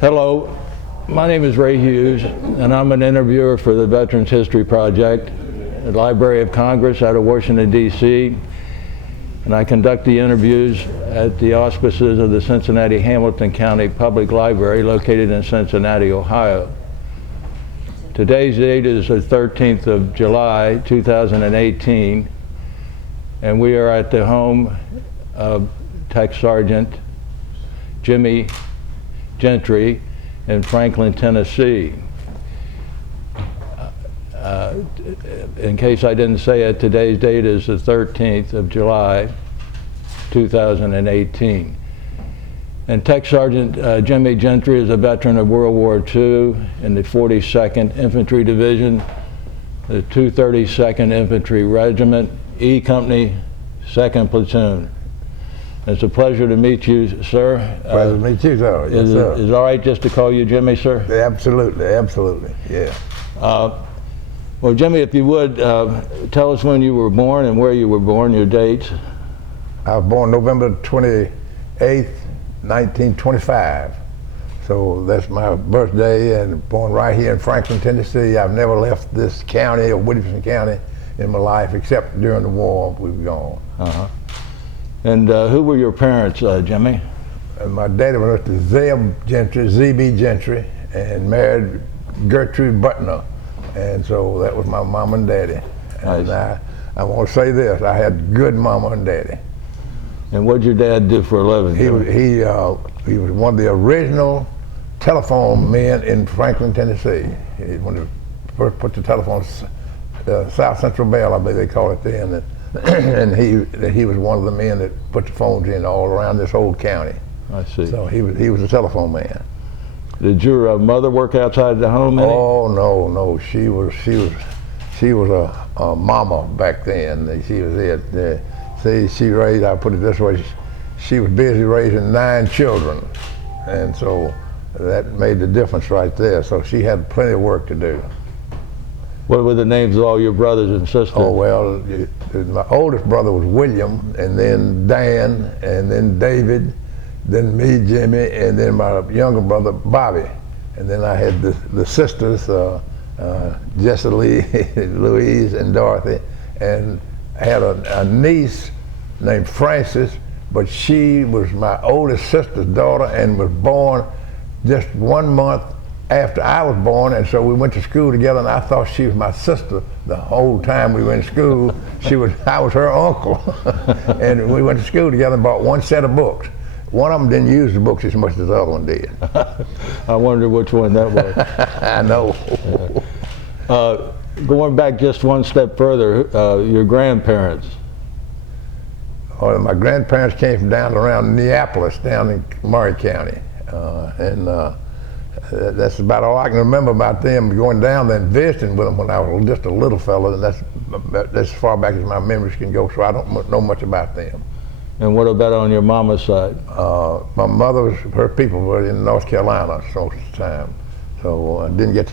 Hello, my name is Ray Hughes, and I'm an interviewer for the Veterans History Project at the Library of Congress out of Washington, D.C., and I conduct the interviews at the auspices of the Cincinnati-Hamilton County Public Library located in Cincinnati, Ohio. Today's date is the 13th of July, 2018, and we are at the home of Tech Sergeant Jimmy Gentry in Franklin, Tennessee. In case I didn't say it, today's date is the 13th of July, 2018. And Tech Sergeant Jimmy Gentry is a veteran of World War II in the 42nd Infantry Division, the 232nd Infantry Regiment, E Company, 2nd Platoon. It's a pleasure to meet you, sir. Pleasure to meet you, sir. Yes, sir. Is it all right just to call you Jimmy, sir? Absolutely, absolutely, yeah. Well, Jimmy, if you would, tell us when you were born and where you were born, your dates. I was born November 28th, 1925. So that's my birthday, and born right here in Franklin, Tennessee. I've never left this county or Williamson County in my life, except during the war we've gone. Uh-huh. And who were your parents, Jimmy? My daddy was Zeb Gentry, Z.B. Gentry, and married Gertrude Butner. And so that was my mom and daddy. And nice. I want to say this, I had good mama and daddy. And what did your dad do for a living? He was one of the original telephone men in Franklin, Tennessee. He when they first put the telephone, South Central Bell, I believe they call it then. And he was one of the men that put the phones in all around this whole county. I see. So he was a telephone man. Did your mother work outside the home? Oh no, she was a mama back then. She was it. See, she raised. I put it this way. She was busy raising 9 children, and so that made the difference right there. So she had plenty of work to do. What were the names of all your brothers and sisters? Oh well, my oldest brother was William, and then Dan, and then David, then me, Jimmy, and then my younger brother, Bobby. And then I had the sisters, Jesse Lee, Louise, and Dorothy, and I had a niece named Frances, but she was my oldest sister's daughter and was born just 1 month after I was born, and so we went to school together, and I thought she was my sister the whole time we were in school. I was her uncle, and we went to school together and bought 1 set of books. One of them didn't use the books as much as the other one did. I wonder which one that was. I know. Going back just one step further, your grandparents. Oh, my grandparents came from down around Neapolis, down in Murray County, and that's about all I can remember about them, going down there and visiting with them when I was just a little fella, and that's as far back as my memories can go, so I don't know much about them. And what about on your mama's side? My mother, her people were in North Carolina most of the time, so I didn't get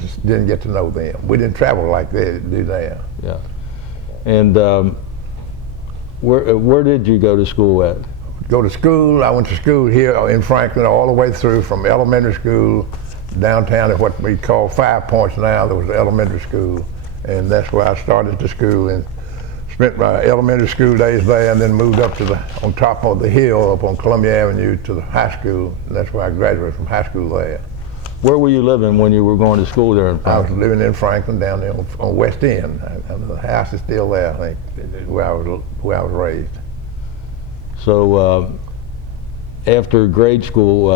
to know them. We didn't travel like they do now. Yeah. And where did you go to school at? Go to school. I went to school here in Franklin all the way through, from elementary school downtown at what we call 5 Points now. There was an elementary school, and that's where I started the school, and spent my elementary school days there, and then moved up to on top of the hill up on Columbia Avenue to the high school, and that's where I graduated from high school there. Where were you living when you were going to school there in Franklin? I was living in Franklin down there on West End. The house is still there, I think, where I was raised. So after grade school,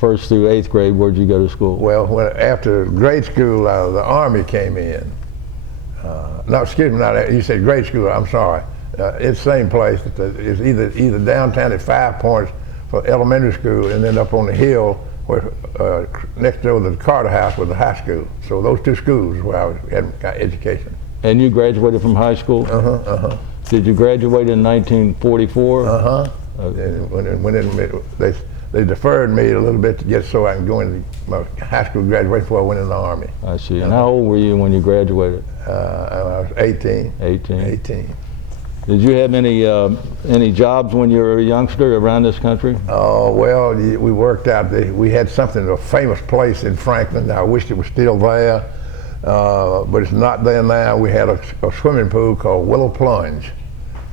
1st through 8th grade, where'd you go to school? Well, after grade school, the Army came in. No, excuse me, you said grade school, I'm sorry. It's the same place. It's either downtown at 5 Points for elementary school, and then up on the hill where next door to the Carter House was the high school. So those 2 schools where I had my education. And you graduated from high school? Did you graduate in 1944? Okay. They deferred me a little bit to get so I can go into my high school graduation before I went in the Army. I see. And how old were you when you graduated? I was 18. 18. 18. Did you have any jobs when you were a youngster around this country? Well, we worked out. We had something, a famous place in Franklin. I wished it was still there, but it's not there now. We had a swimming pool called Willow Plunge,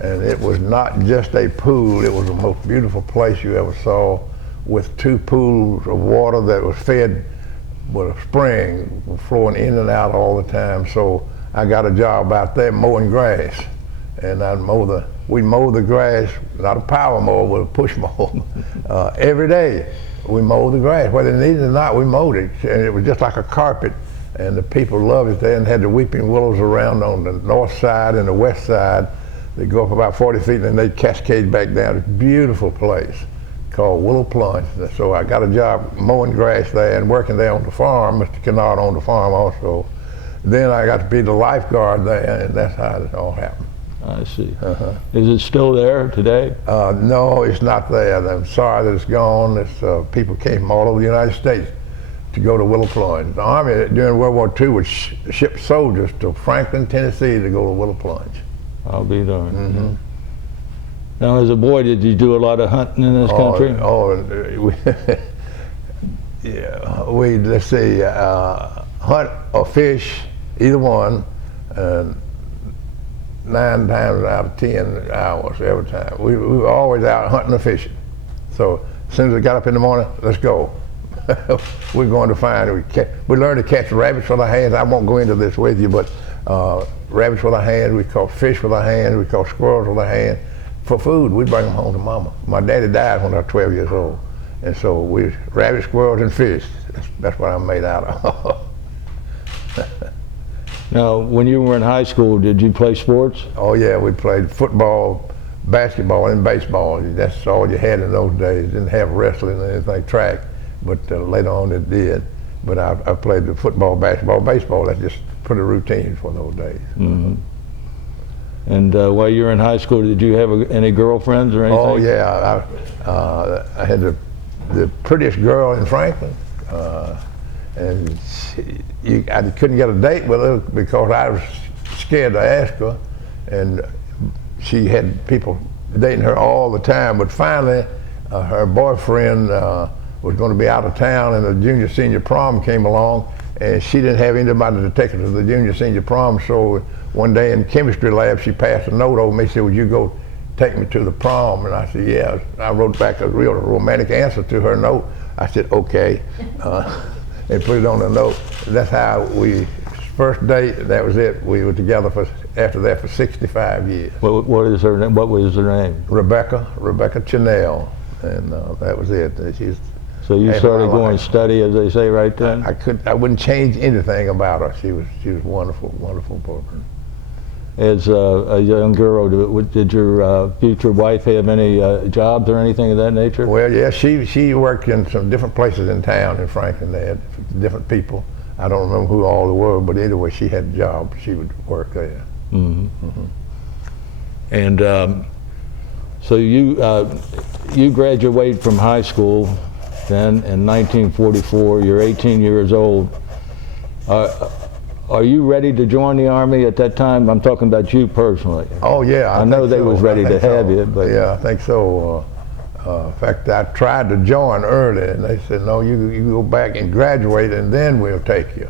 and it was not just a pool. It was the most beautiful place you ever saw, with 2 pools of water that was fed with a spring flowing in and out all the time. So I got a job out there mowing grass, and we'd mow the grass, not a power mower, but a push mower. Every day we mowed the grass. Whether they needed it or not, we mowed it, and it was just like a carpet, and the people loved it there, and had the weeping willows around on the north side and the west side. They go up about 40 feet, and then they cascade back down. It's a beautiful place called Willow Plunge. So I got a job mowing grass there and working there on the farm. Mr. Kennard owned the farm also. Then I got to be the lifeguard there, and that's how it all happened. I see. Is it still there today? No, it's not there. I'm sorry that it's gone. It's, people came from all over the United States to go to Willow Plunge. The Army during World War II would ship soldiers to Franklin, Tennessee to go to Willow Plunge. I'll be darned. Now, as a boy, did you do a lot of hunting in this country? Let's see, hunt or fish, either one, 9 times out of 10 hours every time. We were always out hunting or fishing. So as soon as we got up in the morning, let's go. We're going to find, we learned to catch rabbits with our hands. I won't go into this with you, but rabbits with our hands, we caught fish with our hands, we caught squirrels with our hands. For food, we'd bring them home to Mama. My daddy died when I was 12 years old. And so we, rabbits, squirrels, and fish. That's what I'm made out of. Now, when you were in high school, did you play sports? Oh yeah, we played football, basketball, and baseball. That's all you had in those days. Didn't have wrestling or anything, track, but later on it did. But I played the football, basketball, baseball. That's just pretty routine for those days. And while you were in high school, did you have any girlfriends or anything? Oh yeah, I had the prettiest girl in Franklin, and I couldn't get a date with her because I was scared to ask her, and she had people dating her all the time. But finally, her boyfriend was going to be out of town, and the junior senior prom came along, and she didn't have anybody to take her to the junior senior prom. So one day in chemistry lab, she passed a note over me. She said, "Would you go take me to the prom?" And I said, "Yeah." I wrote back a real romantic answer to her note. I said, "Okay," and put it on the note. That's how we, first date, that was it. We were together after that for 65 years. What was her name? What was her name? Rebecca Chanel, and that was it. So you started going steady, as they say, right then? I wouldn't change anything about her. She was wonderful, wonderful person. As a young girl, did your future wife have any jobs or anything of that nature? Well, yeah, she worked in some different places in town in Franklin. They had different people. I don't remember who all they were, but anyway, she had a job. She would work there. And so you graduated from high school then in 1944. You're 18 years old. Are you ready to join the Army at that time? I'm talking about you personally. Oh yeah, I know they was ready to have you, but yeah, I think so. In fact, I tried to join early, and they said, "No, you go back and graduate, and then we'll take you."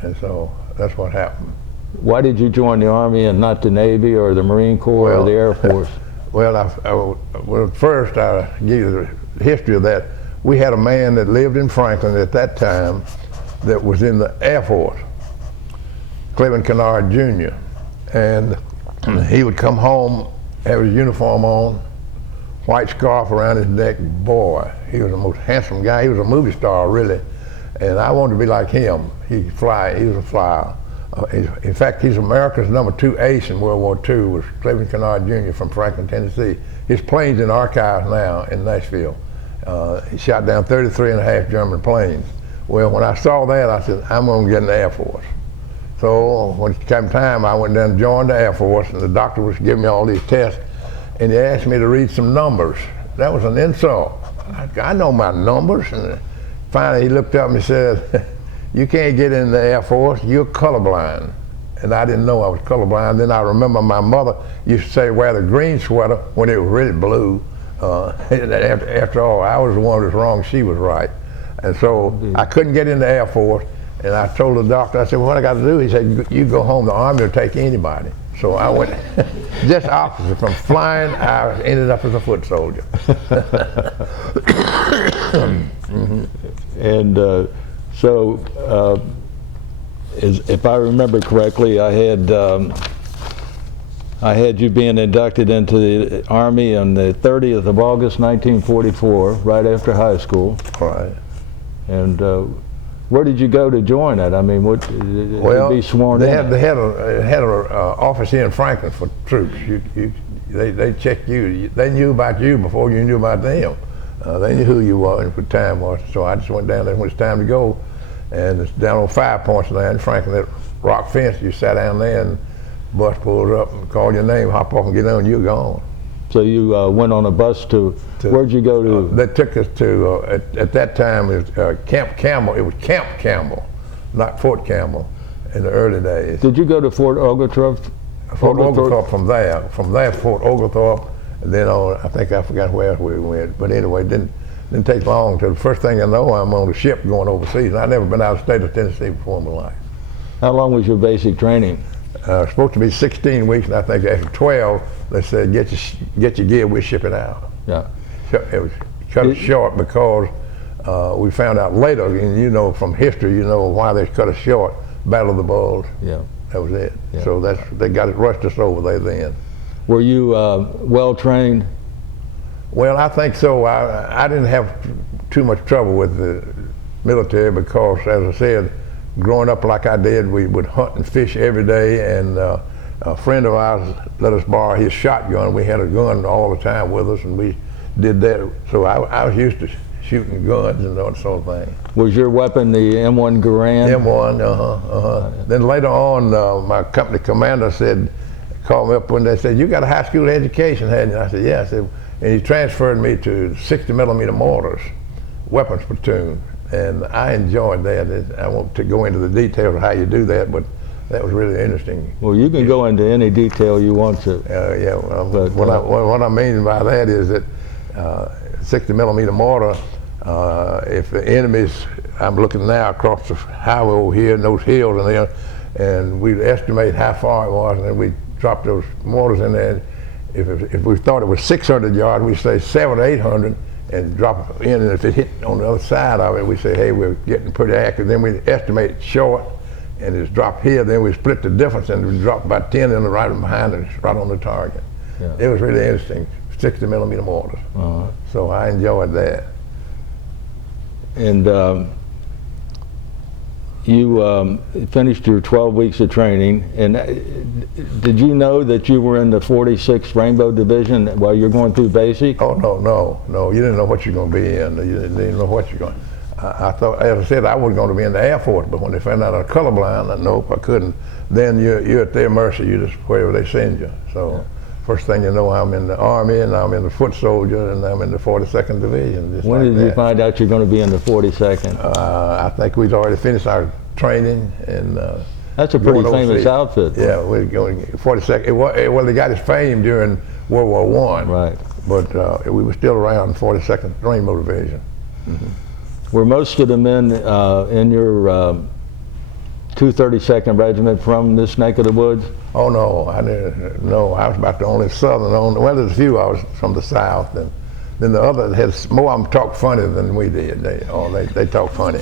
And so that's what happened. Why did you join the Army and not the Navy or the Marine Corps or the Air Force? Well, first I'll give you the history of that. We had a man that lived in Franklin at that time that was in the Air Force, Cleveland Kennard Jr. And he would come home, have his uniform on, white scarf around his neck. Boy, he was the most handsome guy. He was a movie star, really. And I wanted to be like him. He was a flyer. In fact, he's America's #2 ace in World War II, was Cleveland Kennard Jr. from Franklin, Tennessee. His plane's in archives now in Nashville. He shot down 33 and a half German planes. Well, when I saw that, I said, I'm going to get in the Air Force. So when it came time, I went down and joined the Air Force, and the doctor was giving me all these tests, and he asked me to read some numbers. That was an insult. I know my numbers. And finally, he looked up and he said, "You can't get in the Air Force, you're colorblind." and I didn't know I was colorblind. Then I remember my mother used to say wear the green sweater when it was really blue. After all, I was the one that was wrong, she was right. And so I couldn't get in the Air Force, and I told the doctor, I said, well, what I got to do? He said, you go home, the Army will take anybody. So I went just opposite. From flying, I ended up as a foot soldier. And so, if I remember correctly, I had you being inducted into the Army on the 30th of August, 1944, right after high school. Right. And where did you go to join it? I mean, what Well, to be sworn they in? had an office here in Franklin for troops. They checked you. They knew about you before you knew about them. They knew who you were and what time was. So I just went down there when it's time to go. And it's down on 5 Points there in Franklin, that rock fence. You sat down there and bus pulled up and called your name, hop off and get on, you're gone. So you went on a bus to where'd you go to? They took us to, at that time, it was Camp Campbell. It was Camp Campbell, not Fort Campbell in the early days. Did you go to Fort Oglethorpe? Fort Oglethorpe from there. From there, Fort Oglethorpe, and then on, I think I forgot where else we went. But anyway, it didn't take long till the first thing I know, I'm on a ship going overseas. And I'd never been out of the state of Tennessee before in my life. How long was your basic training? Supposed to be 16 weeks, and I think after 12, they said, get your gear, we'll ship it out. Yeah. It was cut it short because we found out later, and you know from history, you know why they cut it short. Battle of the Bulge. Yeah. That was it. Yeah. So they got it, rushed us over there then. Were you well trained? Well, I think so. I didn't have too much trouble with the military because, as I said, growing up like I did, we would hunt and fish every day, and a friend of ours let us borrow his shotgun. We had a gun all the time with us, and we did that. So I was used to shooting guns and that sort of thing. Was your weapon the M1 Garand? M1, Then later on, my company commander called me up one day and said, you got a high school education, hadn't you? I said, yeah. I said, and he transferred me to 60mm mortars, weapons platoon. And I enjoyed that. I won't to go into the details of how you do that, but that was really interesting. Well, you can go into any detail you want to. Yeah, but what I mean by that is that 60mm mortar, if the enemy's, I'm looking now across the highway over here and those hills and there, and we'd estimate how far it was, and then we'd drop those mortars in there. If we thought it was 600 yards, we'd say 700 or 800 and drop it in, and if it hit on the other side of it, we say, hey, we're getting pretty accurate. Then we estimate it short, and it's dropped here, then we split the difference, and we drop about 10 in the right behind, and it's right on the target. Yeah. It was really interesting, 60mm mortars. So I enjoyed that. And you finished your 12 weeks of training, and did you know that you were in the 46th Rainbow Division while you're going through basic? Oh, no, you didn't know what you're going to be in. You didn't know what you're going to. I thought, as I said, I was going to be in the Air Force, but when they found out I was colorblind, nope, I couldn't. Then you're at their mercy, you just wherever they send you. So yeah. First thing you know, I'm in the Army, and I'm in the foot soldier, and I'm in the 42nd Division. When did you find out you're going to be in the 42nd? I think we'd already finished our training, and that's a pretty famous outfit. Yeah, we're going 42nd. Well, they got its fame during World War I. Right. But we were still around 42nd Rainbow Division. Mm-hmm. Were most of the men in your 232nd Regiment from this neck of the woods? Oh no, I didn't. No, I was about the only Southern. Well, there's a few. I was from the South, and then the other had more of them talk funny than we did. They talk funny.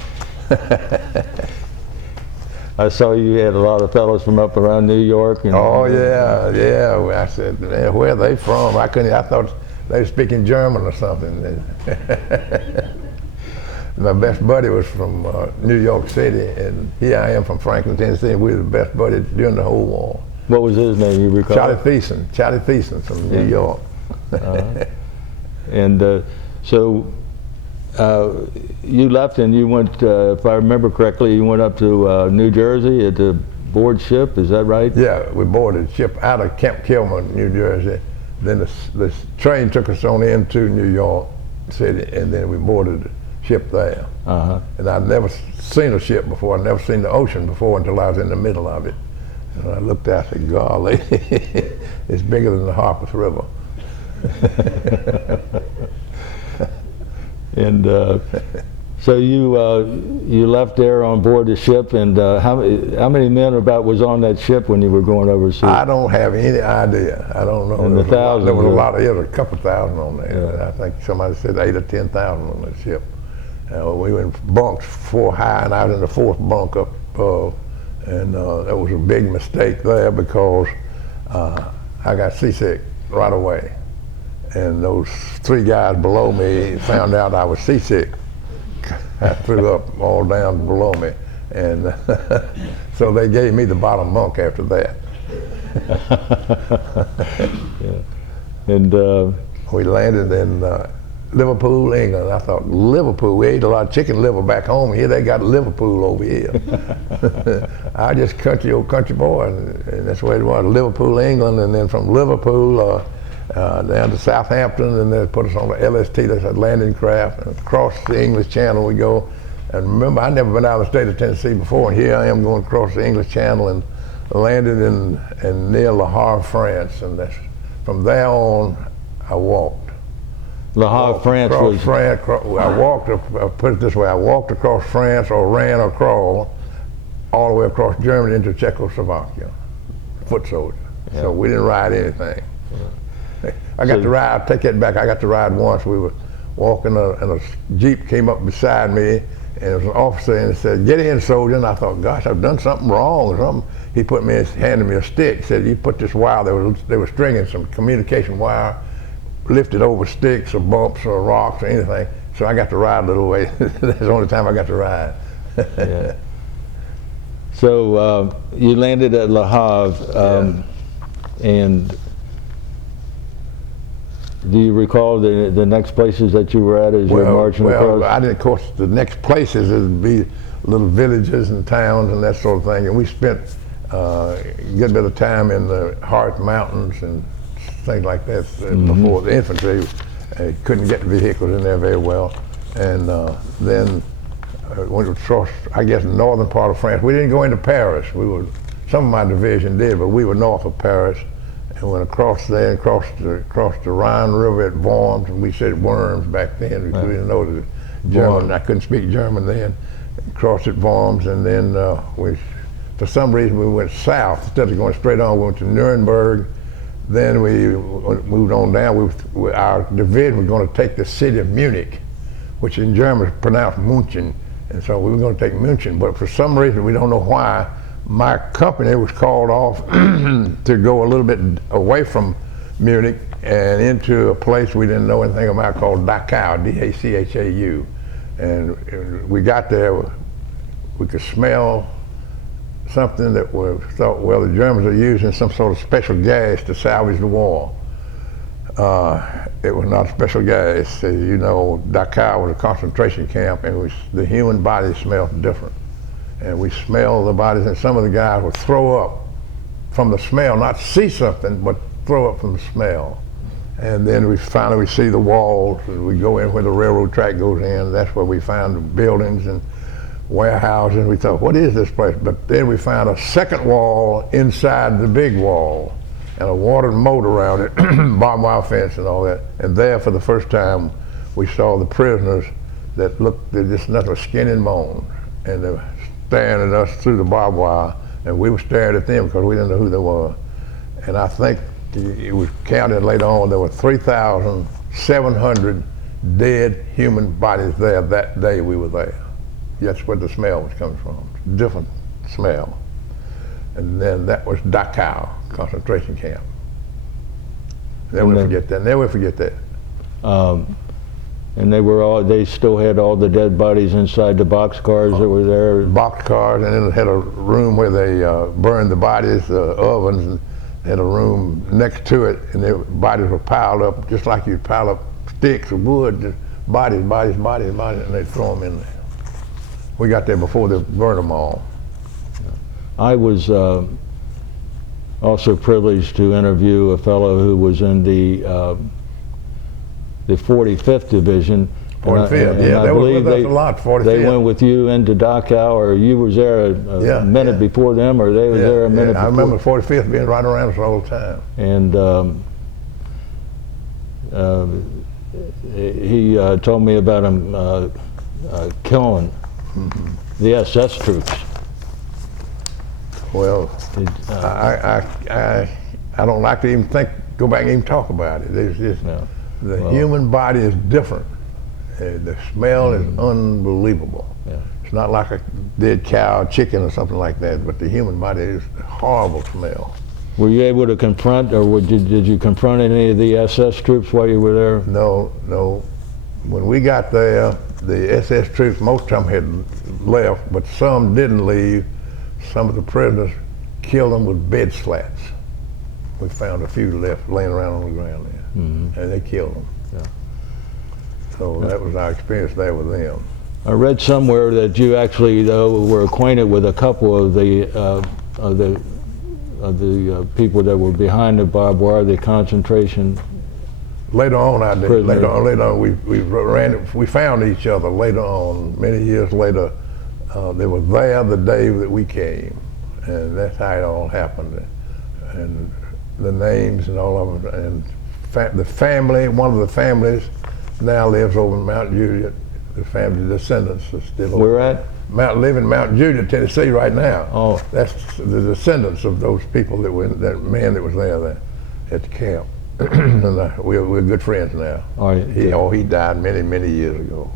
I saw you had a lot of fellows from up around New York. And, oh yeah. I said, man, where are they from? I thought they were speaking German or something. My best buddy was from New York City, and here I am from Franklin, Tennessee, and we were the best buddies during the whole war. What was his name, you recall? Charlie Thiessen from New York. And so you left and you went, if I remember correctly, you went up to New Jersey to board ship, is that right? Yeah, we boarded ship out of Camp Kilmer, New Jersey. Then the train took us on into New York City, and then we boarded the ship there. And I'd never seen a ship before. I'd never seen the ocean before until I was in the middle of it. And I looked out and said, golly, it's bigger than the Harpeth River. And so you left there on board the ship, and how many men about was on that ship when you were going overseas? I don't have any idea. I don't know. In the thousands. There was a lot of, there was a couple thousand on there. Yeah. I think somebody said 8,000 or 10,000 on that ship. We were in bunks 4 high, and I was in the 4th bunk up above. And that was a big mistake there because I got seasick right away. And those 3 guys below me found out I was seasick. I threw up all down below me. And so they gave me the bottom bunk after that. Yeah. And we landed in Liverpool, England. I thought, Liverpool, we ate a lot of chicken liver back home. Here they got Liverpool over here. I just old country boy, and that's the way it was. Liverpool, England, and then from Liverpool down to Southampton, and they put us on the LST, that's a landing craft, and across the English Channel we go. And remember, I'd never been out of the state of Tennessee before, and here I am going across the English Channel and landed in near Le Havre, France, and that's, from there on, I walked. Le Havre, France was... I walked, put it this way, I walked across France or ran or crawled all the way across Germany into Czechoslovakia, foot soldier. Yeah. So we didn't ride anything. Yeah. I got to ride, I'll take that back, I got to ride once. We were walking and a Jeep came up beside me, and it was an officer, and he said, "Get in, soldier." And I thought, gosh, I've done something wrong or something. He put me, handed me a stick, said, "You put this wire," they were stringing some communication wire, lifted over sticks or bumps or rocks or anything. So I got to ride a little way. That's the only time I got to ride. Yeah. So you landed at Le Havre, and do you recall the next places that you were at as you were marching across? I didn't, of course, the next places would be little villages and towns and that sort of thing. And we spent a good bit of time in the Hart Mountains and things like that before the infantry. Couldn't get vehicles in there very well. And then went across, I guess, the northern part of France. We didn't go into Paris. Some of my division did, but we were north of Paris. And went across there and crossed the Rhine River at Worms, and we said Worms back then because we didn't know the German. I couldn't speak German then. Crossed at Worms, and then for some reason we went south instead of going straight on. We went to Nuremberg. Then we moved on down. Our division was going to take the city of Munich, which in German is pronounced München, and so we were going to take München. But for some reason, we don't know why, my company was called off to go a little bit away from Munich and into a place we didn't know anything about called Dachau, D-A-C-H-A-U. And we got there, we could smell something that we thought, well, the Germans are using some sort of special gas to salvage the war. It was not special gas. You know, Dachau was a concentration camp, and the human body smelled different. And we smelled the bodies, and some of the guys would throw up from the smell, not see something, but throw up from the smell. And then we finally see the walls, and we go in where the railroad track goes in. That's where we found the buildings and warehouses. We thought, what is this place? But then we found a second wall inside the big wall, and a watered moat around it, barbed wire fence and all that. And there, for the first time, we saw the prisoners that looked, they're just nothing but skin and bone. And they were staring at us through the barbed wire, and we were staring at them because we didn't know who they were. And I think it was counted later on, there were 3,700 dead human bodies there that day we were there. That's where the smell was coming from, different smell. And then that was Dachau concentration camp. Never forget that, never forget that. And they still had all the dead bodies inside the boxcars that were there? Boxcars, and then it had a room where they burned the bodies, ovens, and had a room next to it, and the bodies were piled up just like you'd pile up sticks of wood, just bodies, and they'd throw them in there. We got there before they burned them all. I was also privileged to interview a fellow who was in the 45th Division, 45th, and yeah, I they were believe with us a lot, 45th. They went with you into Dachau, or you was there a minute before them, or they was there a minute before? I remember 45th being right around us all the time. And he told me about him killing the SS troops. Well, I don't like to even go back and even talk about it. It's just, the human body is different. The smell is unbelievable. Yeah. It's not like a dead cow, chicken, or something like that, but the human body is a horrible smell. Were you able to confront, or did you confront any of the SS troops while you were there? No, no. When we got there, the SS troops, most of them had left, but some didn't leave. Some of the prisoners killed them with bed slats. We found a few left laying around on the ground there, and they killed them. Yeah. So that was our experience there with them. I read somewhere that you actually, though, were acquainted with a couple of the people that were behind the barbed wire, the concentration. Later on, I did. Prisoner. Later on, we found each other later on, many years later. They were there the day that we came, and that's how it all happened. And the names and all of them, and the family, one of the families now lives over in Mount Juliet. The family descendants are still over. Where at? Live in Mount Juliet, Tennessee right now. Oh. That's the descendants of those people that were, that man that was there at the camp. And we're good friends now. All right. He died many years ago.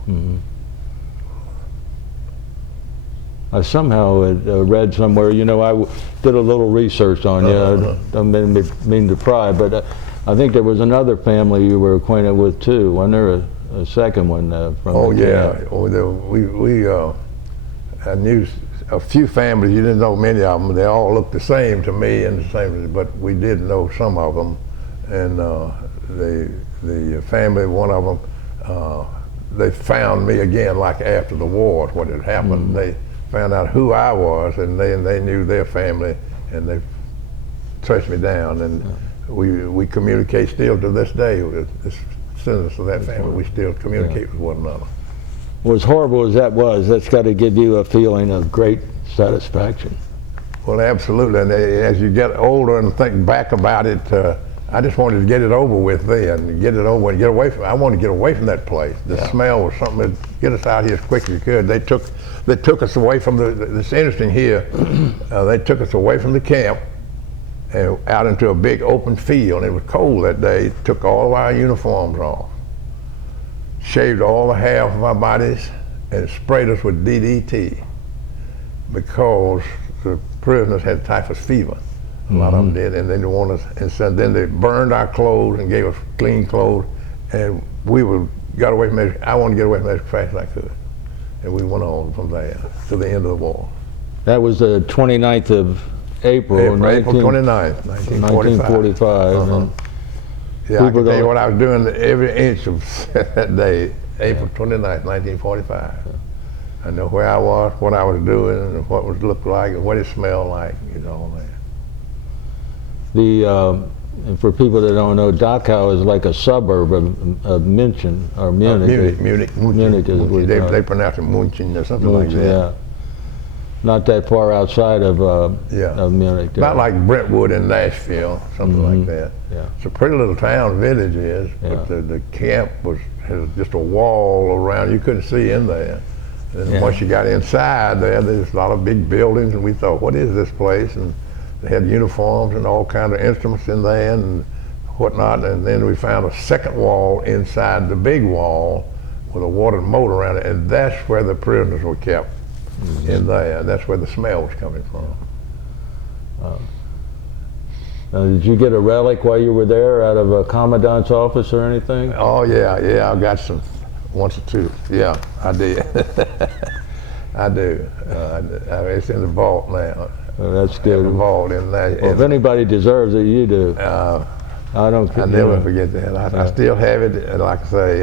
I somehow had read somewhere, you know, I did a little research on you. I don't mean to pry, but I think there was another family you were acquainted with too. Wasn't there a second one from the camp? I knew a few families. You didn't know many of them. They all looked the same to me, and the same. But we did know some of them. And the family, one of them, they found me again, like after the war, what had happened. They found out who I was, and they knew their family, and they traced me down. And we communicate still to this day with the descendants of that family. We still communicate with one another. Well, as horrible as that was, that's got to give you a feeling of great satisfaction. Well, absolutely. And as you get older and think back about it, I just wanted to get it over with then, get it over and get away from. I wanted to get away from that place. The smell was something that get us out here as quick as you could. They took us away from it's interesting here. They took us away from the camp and out into a big open field. It was cold that day. Took all of our uniforms off, shaved all the hair off of our bodies, and sprayed us with DDT because the prisoners had typhus fever. A lot of them did, and then they wanted us, and so then they burned our clothes and gave us clean clothes, and got away from it. I wanted to get away from it as fast as I could, and we went on from there to the end of the war. That was the 29th of April, April 29th, 1945. Yeah, I can tell you what I was doing every inch of that day, April 29th, 1945. I know where I was, what I was doing, and what it looked like, and what it smelled like, you know, man. And for people that don't know, Dachau is like a suburb of München, or Munich. Munich is what they pronounce it München or something like that. Yeah. Not that far outside of Munich. There. About like Brentwood in Nashville, something like that. Yeah. It's a pretty little town, village is, but the camp had just a wall around. You couldn't see in there. And once you got inside there's a lot of big buildings, and we thought, what is this place? And they had uniforms and all kinds of instruments in there and whatnot. And then we found a second wall inside the big wall with a water moat around it, and that's where the prisoners were kept, in there. And that's where the smell was coming from. Did you get a relic while you were there out of a commandant's office or anything? Oh yeah, I got some, once or two. Yeah, I did. I do. It's in the vault now. Well, that's good. Involved in that. Well, if anybody deserves it, you do. I never forget that. I still have it, and like I say,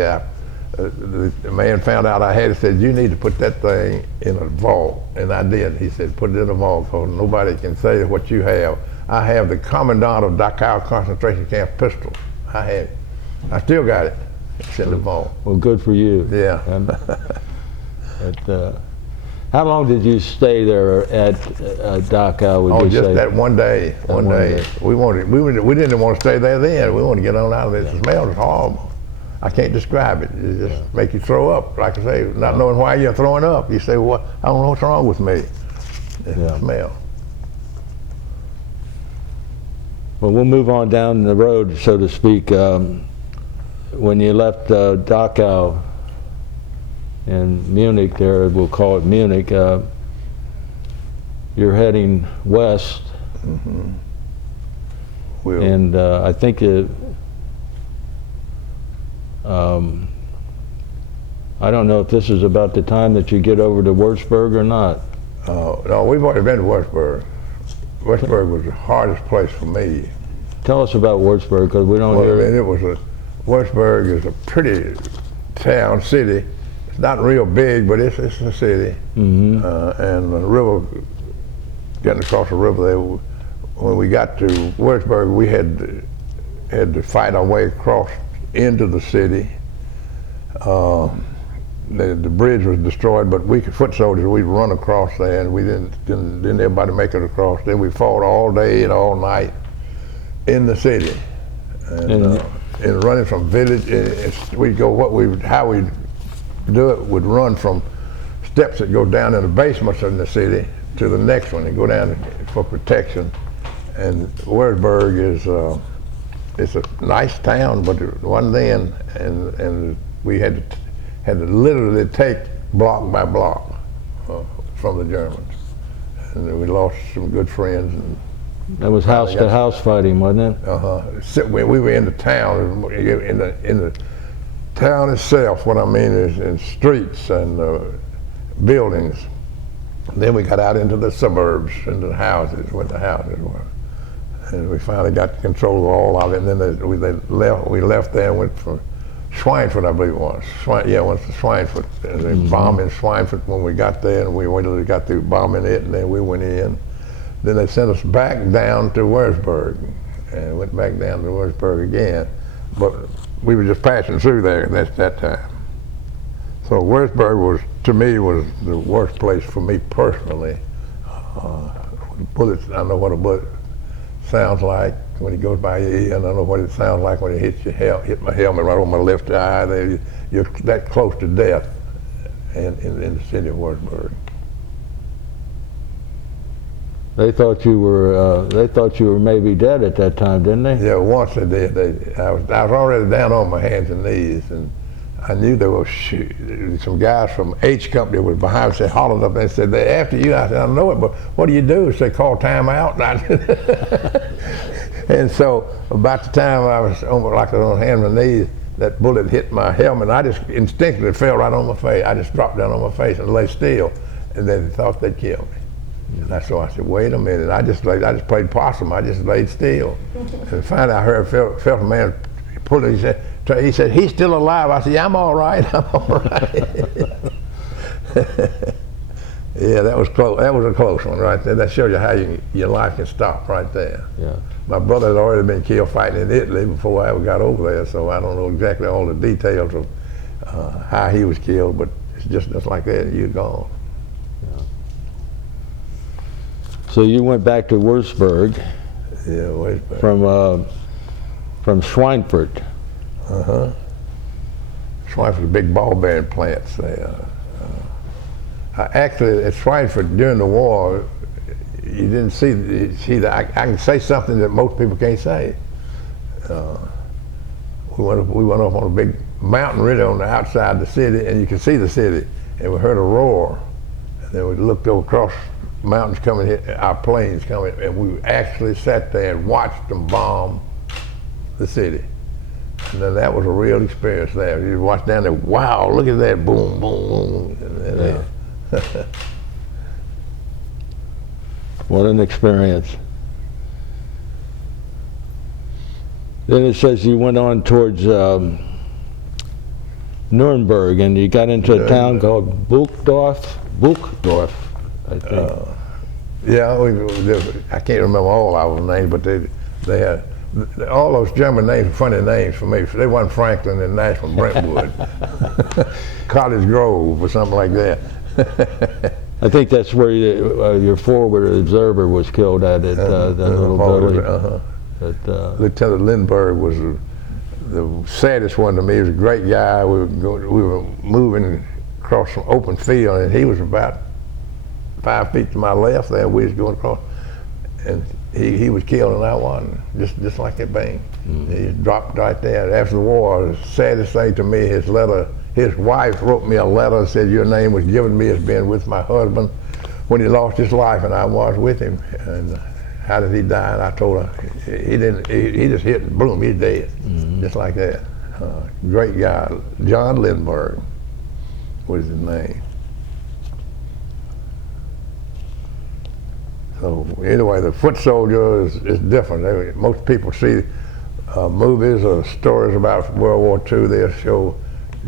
the man found out I had it, said, you need to put that thing in a vault, and I did. He said, put it in a vault because nobody can say what you have. I have the commandant of Dachau concentration camp pistol. I had it. I still got it. It's in the vault. Well, good for you. Yeah. How long did you stay there at Dachau? Would Oh, you just say? that one day. One day. We didn't want to stay there then. We wanted to get on out of it. The smell was horrible. I can't describe it. It just make you throw up. Like I say, not knowing why you're throwing up. You say, well, I don't know what's wrong with me. It's the smell. Well, we'll move on down the road, so to speak. When you left Dachau in Munich there, we'll call it Munich, you're heading west. And I think I don't know if this is about the time that you get over to Würzburg or not. No, we've already been to Würzburg. Würzburg was the hardest place for me. Tell us about Würzburg, because we don't hear it. Würzburg is a pretty town, city. It's not real big, but it's a city. And the river, getting across the river there, when we got to Würzburg, we had to fight our way across into the city. The bridge was destroyed, but we foot soldiers, we'd run across there, and we didn't everybody make it across. Then we fought all day and all night in the city, and running from village. We'd go how we do it would run from steps that go down in the basements in the city to the next one and go down for protection. And Würzburg is it's a nice town, but it wasn't then, and we had to literally take block by block from the Germans, and we lost some good friends. And that was house to house fighting, wasn't it? We were in the town, in the town itself. What I mean is in streets and buildings. Then we got out into the suburbs, into the houses, where the houses were. And we finally got control of all of it. And then we left there and went for Schweinfurt, I believe it was. Went to Schweinfurt. And they bombed in Schweinfurt when we got there, and we waited till they got through bombing it, and then we went in. Then they sent us back down to Würzburg, and went back down to Würzburg again. But we were just passing through there at that time. So Würzburg to me, was the worst place for me personally. Bullets, I know what a bullet sounds like when it goes by your ear, and I know what it sounds like when it hit my helmet right on my left eye. You're that close to death in the city of Würzburg. They thought you were maybe dead at that time, didn't they? Yeah, once they did. I was already down on my hands and knees, and I knew there was some guys from H Company was behind us. They hollered up and said, "They're after you." I said, "I know it, but what do you do?" They call time out. And so about the time I was on hands and knees, that bullet hit my helmet. I just instinctively fell right on my face. I just dropped down on my face and lay still, and they thought they'd kill me. And so I said, "Wait a minute." I just played possum. I just laid still. And finally I felt a man pull it. He said, "He's still alive." I said, "Yeah, I'm all right. I'm all right." Yeah, that was close. That was a close one right there. That shows you how your life can stop right there. Yeah. My brother had already been killed fighting in Italy before I ever got over there, so I don't know exactly all the details of how he was killed, but it's just like that, you're gone. So you went back to Würzburg. Yeah, Würzburg. From Schweinfurt. Schweinfurt's big ball bearing plants there. Actually, at Schweinfurt during the war, you didn't see that. I can say something that most people can't say. We went up on a big mountain really on the outside of the city, and you could see the city, and we heard a roar. And then we looked over across mountains coming, our planes coming, and we actually sat there and watched them bomb the city. And then that was a real experience there. You watch down there, wow, look at that, boom, boom, boom. What an experience. Then it says you went on towards Nuremberg, and you got into a town called Buchdorf, I think. Yeah, I can't remember all our names, but they had all those German names are funny names for me. They weren't Franklin and Nashville, Brentwood, Cottage Grove, or something like that. I think that's where your forward observer was killed at that little village. Lieutenant Lindbergh was the saddest one to me. He was a great guy. We were moving across some open field, and he was about 5 feet to my left there. We was going across, and he was killed in that one, just like that bang. He dropped right there. After the war, the saddest thing to me, his letter, his wife wrote me a letter and said, your name was given me as being with my husband when he lost his life, and I was with him. And how did he die? And I told her, he just hit and boom, he's dead. Just like that. Great guy. John Lindbergh was his name. So anyway, the foot soldier is different. Most people see movies or stories about World War II, they'll show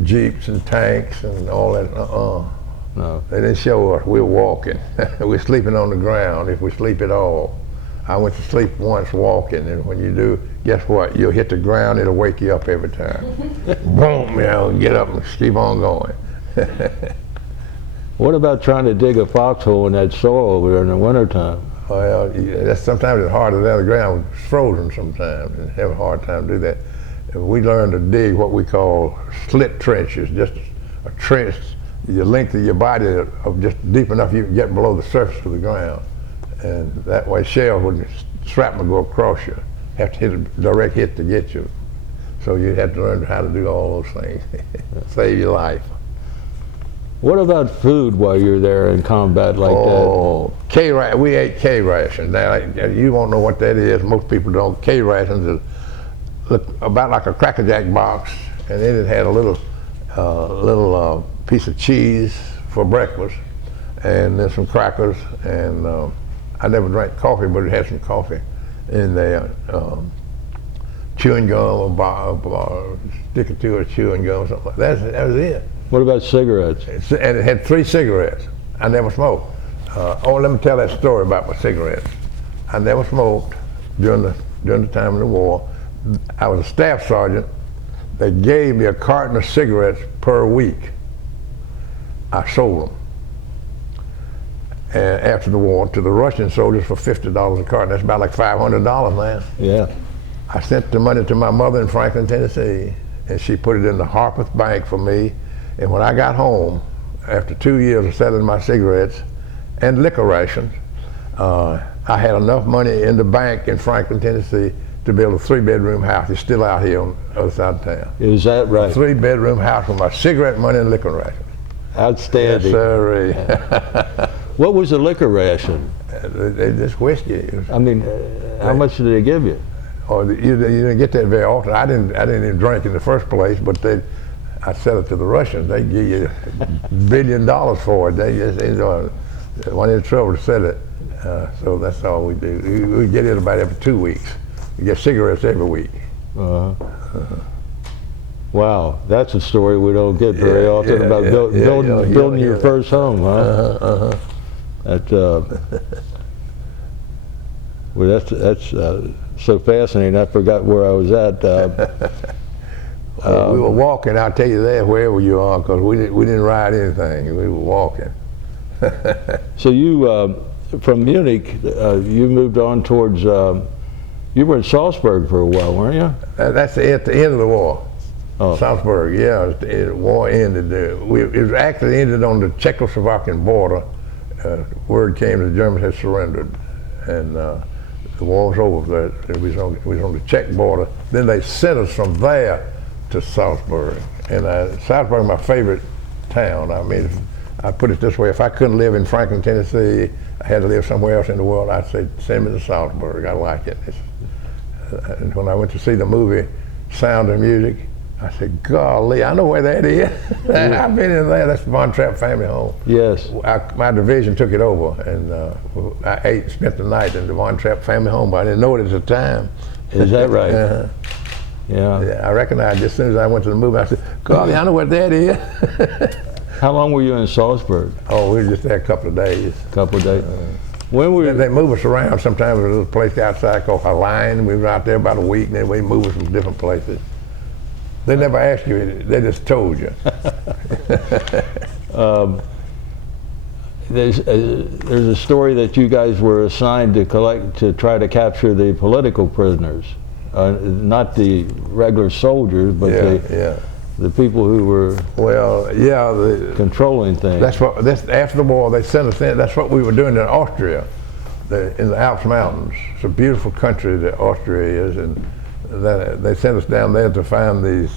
jeeps and tanks and all that. No. They didn't show us. We're walking. We're sleeping on the ground if we sleep at all. I went to sleep once walking, and when you do, guess what? You'll hit the ground, it'll wake you up every time. Boom, you know, get up and keep on going. What about trying to dig a foxhole in that soil over there in the wintertime? Well, sometimes it's harder than the ground. It's frozen sometimes, and have a hard time to do that. And we learned to dig what we call slit trenches, just a trench, the length of your body of just deep enough you can get below the surface of the ground. And that way shells wouldn't, shrapnel go across you. Have to hit a direct hit to get you. So you had to learn how to do all those things. Save your life. What about food while you're there in combat like that? We ate K rations. Now, you won't know what that is. Most people don't. K rations look about like a Cracker Jack box, and then it had a little piece of cheese for breakfast, and then some crackers, and I never drank coffee, but it had some coffee in there. Chewing gum, or stick or two of chewing gum, something like that. That was it. What about cigarettes? And it had 3 cigarettes. I never smoked. Let me tell that story about my cigarettes. I never smoked during the time of the war. I was a staff sergeant. They gave me a carton of cigarettes per week. I sold them. And after the war to the Russian soldiers for $50 a carton. That's about like $500 now. Yeah. I sent the money to my mother in Franklin, Tennessee, and she put it in the Harpeth Bank for me. And when I got home, after 2 years of selling my cigarettes and liquor rations, I had enough money in the bank in Franklin, Tennessee to build a 3-bedroom house. It's still out here on the other side of town. Is that right? A 3-bedroom house with my cigarette money and liquor rations. Outstanding. Yes, sir. What was the liquor ration? They just whiskey. I mean, how much did they give you? You didn't get that very often. I didn't even drink in the first place, but I sell it to the Russians. They give you $1 billion for it. They just went in trouble to sell it. So that's all we do. We get it about every 2 weeks. We get cigarettes every week. Wow, that's a story we don't get very often about building your first home, huh? Well, that's so fascinating. I forgot where I was at. We were walking. I'll tell you that wherever you are, because we didn't ride anything. We were walking. So you, from Munich, you moved on towards. You were in Salzburg for a while, weren't you? That's at the end of the war. Oh. Salzburg, yeah. The war ended. It was actually ended on the Czechoslovakian border. Word came the Germans had surrendered, and the war was over. It was on the Czech border. Then they sent us from there to Salzburg, and Salzburg is my favorite town. I mean, I put it this way: if I couldn't live in Franklin, Tennessee, I had to live somewhere else in the world, I'd say send me to Salzburg. I like it. And when I went to see the movie Sound of Music, I said, golly, I know where that is. I've been in there. That's the Von Trapp family home. Yes. My division took it over, and I spent the night in the Von Trapp family home, but I didn't know it at the time. Is that right? Yeah. I recognized it as soon as I went to the movie. I said, golly, I know where that is. How long were you in Salzburg? Oh, we were just there a couple of days. A couple of days. When we They move us around. Sometimes there's a little place outside called a line. We were out there about a week, and then we move us from different places. They never asked you; they just told you. there's a story that you guys were assigned to try to capture the political prisoners, not the regular soldiers, but the people who were controlling things. That's after the war. They sent us in. That's what we were doing in Austria, in the Alps Mountains. It's a beautiful country that Austria is, and they sent us down there to find these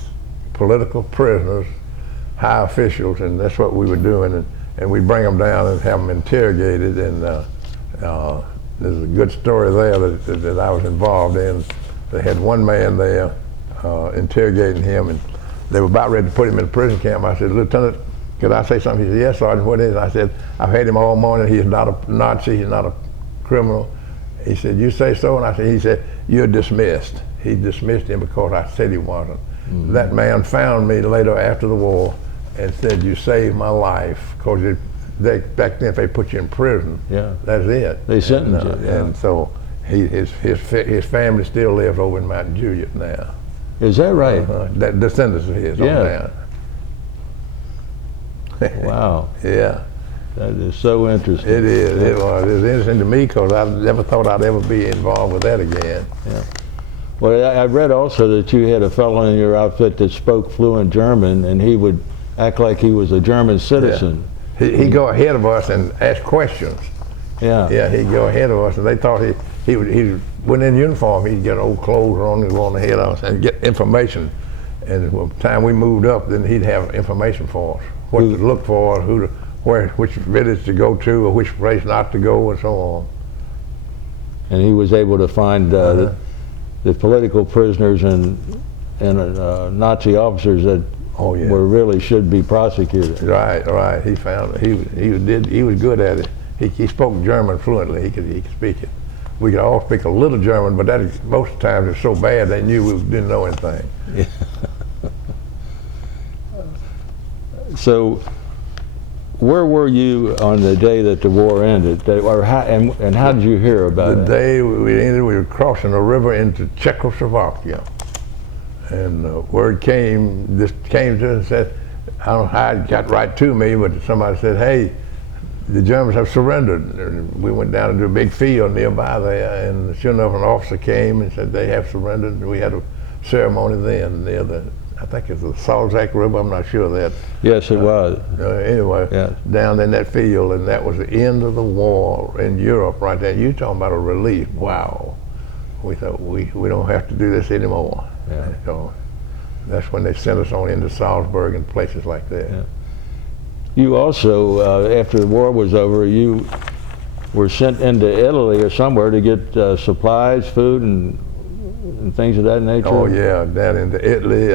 political prisoners, high officials, and that's what we were doing. And we bring them down and have them interrogated. And there's a good story there that I was involved in. They had one man there interrogating him, and they were about ready to put him in a prison camp. I said, "Lieutenant, could I say something?" He said, "Yes, Sergeant, what is it?" I said, "I've had him all morning. He's not a Nazi. He's not a criminal." He said, "You say so?" And he said, "You're dismissed." He dismissed him because I said he wasn't. Mm-hmm. That man found me later after the war and said, "You saved my life," because back then if they put you in prison, that's it. They sentenced you. Yeah. And so his family still lives over in Mount Juliet now. Is that right? That descendants of his on down. Wow. Yeah. That is so interesting. It is. It was. It was interesting to me because I never thought I'd ever be involved with that again. Yeah. Well, I read also that you had a fellow in your outfit that spoke fluent German, and he would act like he was a German citizen. Yeah. He'd go ahead of us and ask questions. Yeah. Yeah, he'd go ahead of us, and they thought he went in uniform. He'd get old clothes on and go on ahead of us and get information. And by the time we moved up, then he'd have information for us, what to look for, which village to go to, or which place not to go, and so on. And he was able to find the political prisoners and Nazi officers that really should be prosecuted. Right. He found he was good at it. He spoke German fluently. He could speak it. We could all speak a little German, but most of the time it was so bad they knew we didn't know anything. Yeah. So, where were you on the day that the war ended, and how did you hear about it? The day we ended, we were crossing a river into Czechoslovakia, and word came to us and said, I don't know how it got right to me, but somebody said, "Hey, the Germans have surrendered." And we went down into a big field nearby there, and sure enough, an officer came and said they have surrendered. And we had a ceremony then near I think it's the Salzach River. I'm not sure of that. Yes, it was. Anyway, down in that field, and that was the end of the war in Europe right there. You talking about a relief? Wow. We thought we don't have to do this anymore. Yeah. So that's when they sent us on into Salzburg and places like that. Yeah. You also, after the war was over, you were sent into Italy or somewhere to get supplies, food, and things of that nature. Oh yeah, down into Italy,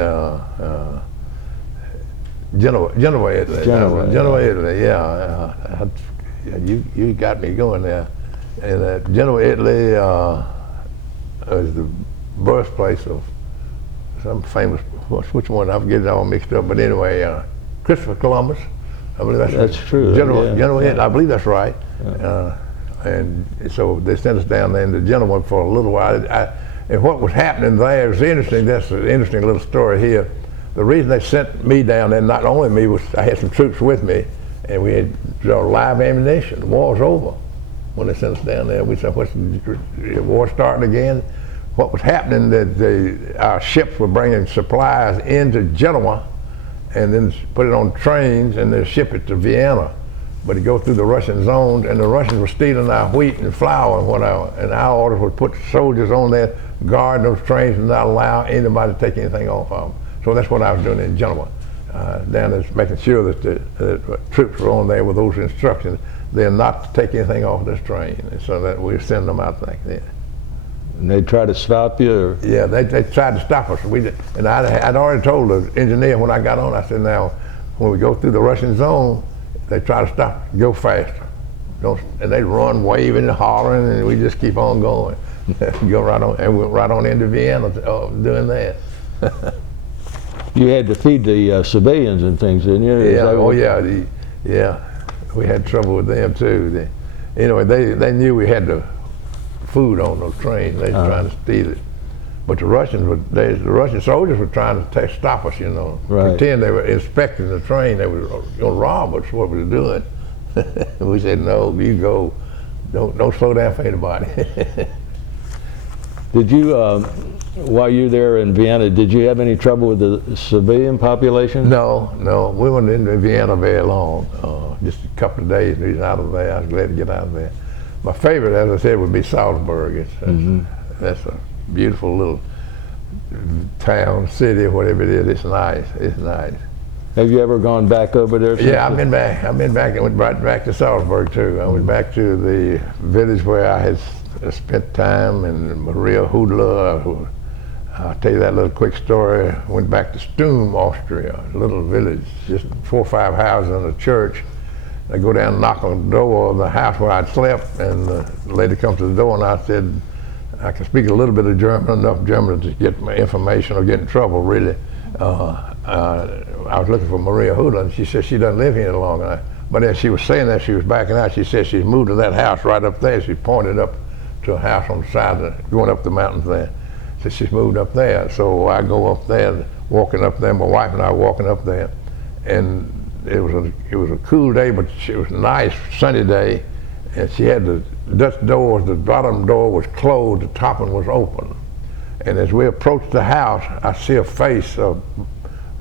Genoa, Italy. Yeah, you got me going there. And Genoa, Italy is the birthplace of some famous. Which one? I'm getting all mixed up. But anyway, Christopher Columbus. I believe that's true. Genoa, Italy. I believe that's right. Yeah. And so they sent us down there into Genoa for a little while. And what was happening there was interesting. That's an interesting little story here. The reason they sent me down there, not only me, was I had some troops with me, and we had live ammunition. The war was over when they sent us down there. We said, "What's the war starting again?" What was happening that our ships were bringing supplies into Genoa, and then put it on trains, and then ship it to Vienna. But it go through the Russian zones, and the Russians were stealing our wheat and flour and whatever. And our orders would put soldiers on there, guard those trains, and not allow anybody to take anything off of them. So that's what I was doing in Genoa, down there making sure that the troops were on there with those instructions. They're not to take anything off this train, and so that we send them out like that. And they try to stop you? Or? Yeah, they tried to stop us. And I'd already told the engineer when I got on, I said, now, when we go through the Russian zone, they try to stop, go faster. And they run waving and hollering, and we just keep on going. Go right on, and we went right on into Vienna doing that. You had to feed the civilians and things, didn't you? Yeah, yeah. We had trouble with them too. anyway, they knew we had the food on those trains. They were trying to steal it. But the Russian soldiers were trying to stop us, you know, pretend they were inspecting the train. They were going to rob us, what we were doing. We said, no, you go. Don't slow down for anybody. Did you, while you were there in Vienna, did you have any trouble with the civilian population? No, we weren't in Vienna very long. Just a couple of days we was out of there. I was glad to get out of there. My favorite, as I said, would be Salzburg. That's a beautiful little town, city, whatever it is. It's nice. It's nice. Have you ever gone back over there? Yeah, I've been back. I went right back to Salzburg too. I went back to the village where I had spent time, and Maria Hudler. I'll tell you that little quick story. I went back to Stum, Austria, a little village, just 4 or 5 houses and a church. I go down and knock on the door of the house where I'd slept, and the lady comes to the door, and I said, I can speak a little bit of German, enough German to get my information or get in trouble, really. I was looking for Maria Hudler, and she said she doesn't live here any longer. But as she was saying that, she was backing out. She said she's moved to that house right up there. She pointed up to a house on the side, going up the mountains there. So she's moved up there. So I go up there, walking up there. My wife and I were walking up there, and it was a cool day, but it was a nice sunny day, and she had the Dutch doors. The bottom door was closed, the top one was open. And as we approached the house, I see a face of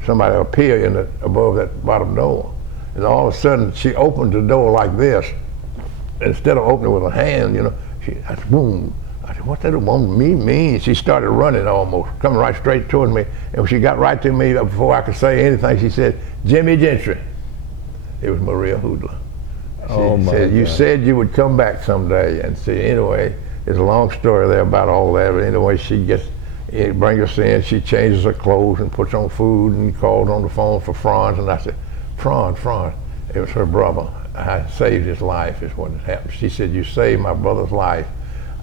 somebody appear above that bottom door. And all of a sudden, she opened the door like this. Instead of opening with her hand, you know, I said, boom. I said, what that woman mean? She started running almost, coming right straight towards me. And when she got right to me, before I could say anything, she said, Jimmy Gentry. It was Maria Hudler. She said, you said you would come back someday. And see, anyway, there's a long story there about all that. But anyway, it brings us in, she changes her clothes and puts on food and calls on the phone for Franz. And I said, Franz. It was her brother. I saved his life, is what had happened. She said, you saved my brother's life.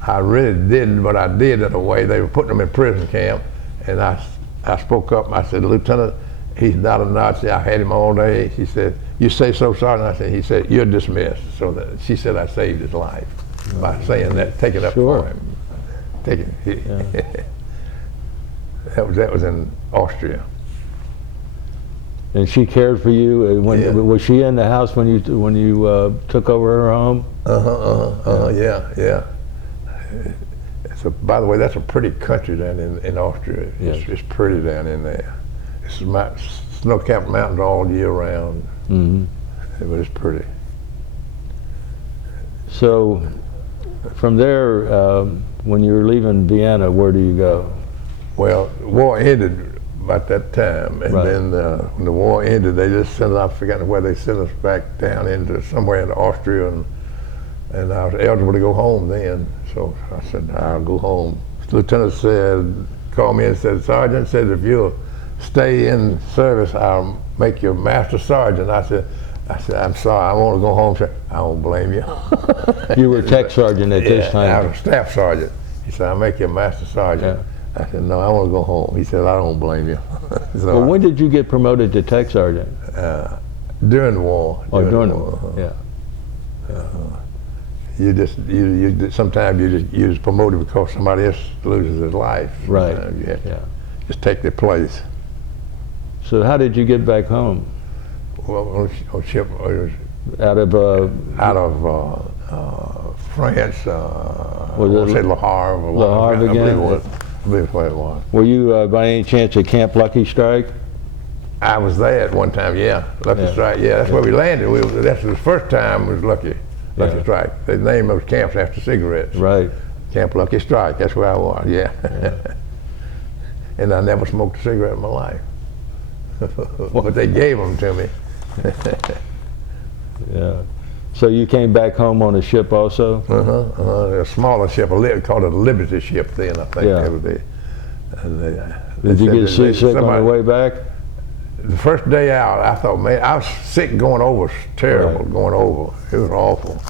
I really didn't, but I did in a way. They were putting him in prison camp. And I spoke up. I said, Lieutenant, he's not a Nazi. I had him all day. She said, you say so, Sergeant? He said, you're dismissed. So she said I saved his life by saying that, taking up for him. That was in Austria. And she cared for you. Was she in the house when you took over her home? Yeah. So, by the way, that's a pretty country down in Austria. It's pretty down in there. It's snow-capped mountains all year round. But it's pretty. So, from there, when you were leaving Vienna, where do you go? Well, the war ended about that time, and then when the war ended, they just sent us, I've forgotten where they sent us back down into somewhere in Austria, and I was eligible to go home then. So I said, I'll go home. The lieutenant called me and said, Sergeant said, if you'll stay in service, I'll make you master sergeant. I said, I'm sorry, I want to go home. He said, I don't blame you. You were tech sergeant at this time? I was a staff sergeant. He said, I'll make you a master sergeant. I said, no, I want to go home. He said, I don't blame you. So well, when did you get promoted to tech sergeant? During the war. During the war. Yeah. Sometimes you just promoted because somebody else loses his life. Right. You have to just take their place. So how did you get back home? Well, on ship. Out of France. Was it say Le Havre? Le Havre again? I believe what it was. Were you by any chance at Camp Lucky Strike? I was there at one time. Yeah, Lucky Strike. Yeah, that's where we landed. That's the first time was Lucky Strike. They named those camps after cigarettes. Right. Camp Lucky Strike. That's where I was. Yeah. And I never smoked a cigarette in my life. But they gave them to me. Yeah. So you came back home on a ship also? A smaller ship, called a Liberty ship then, I think. Did you get seasick on the way back? The first day out, I thought, man, I was sick going over. It was terrible going over. It was awful.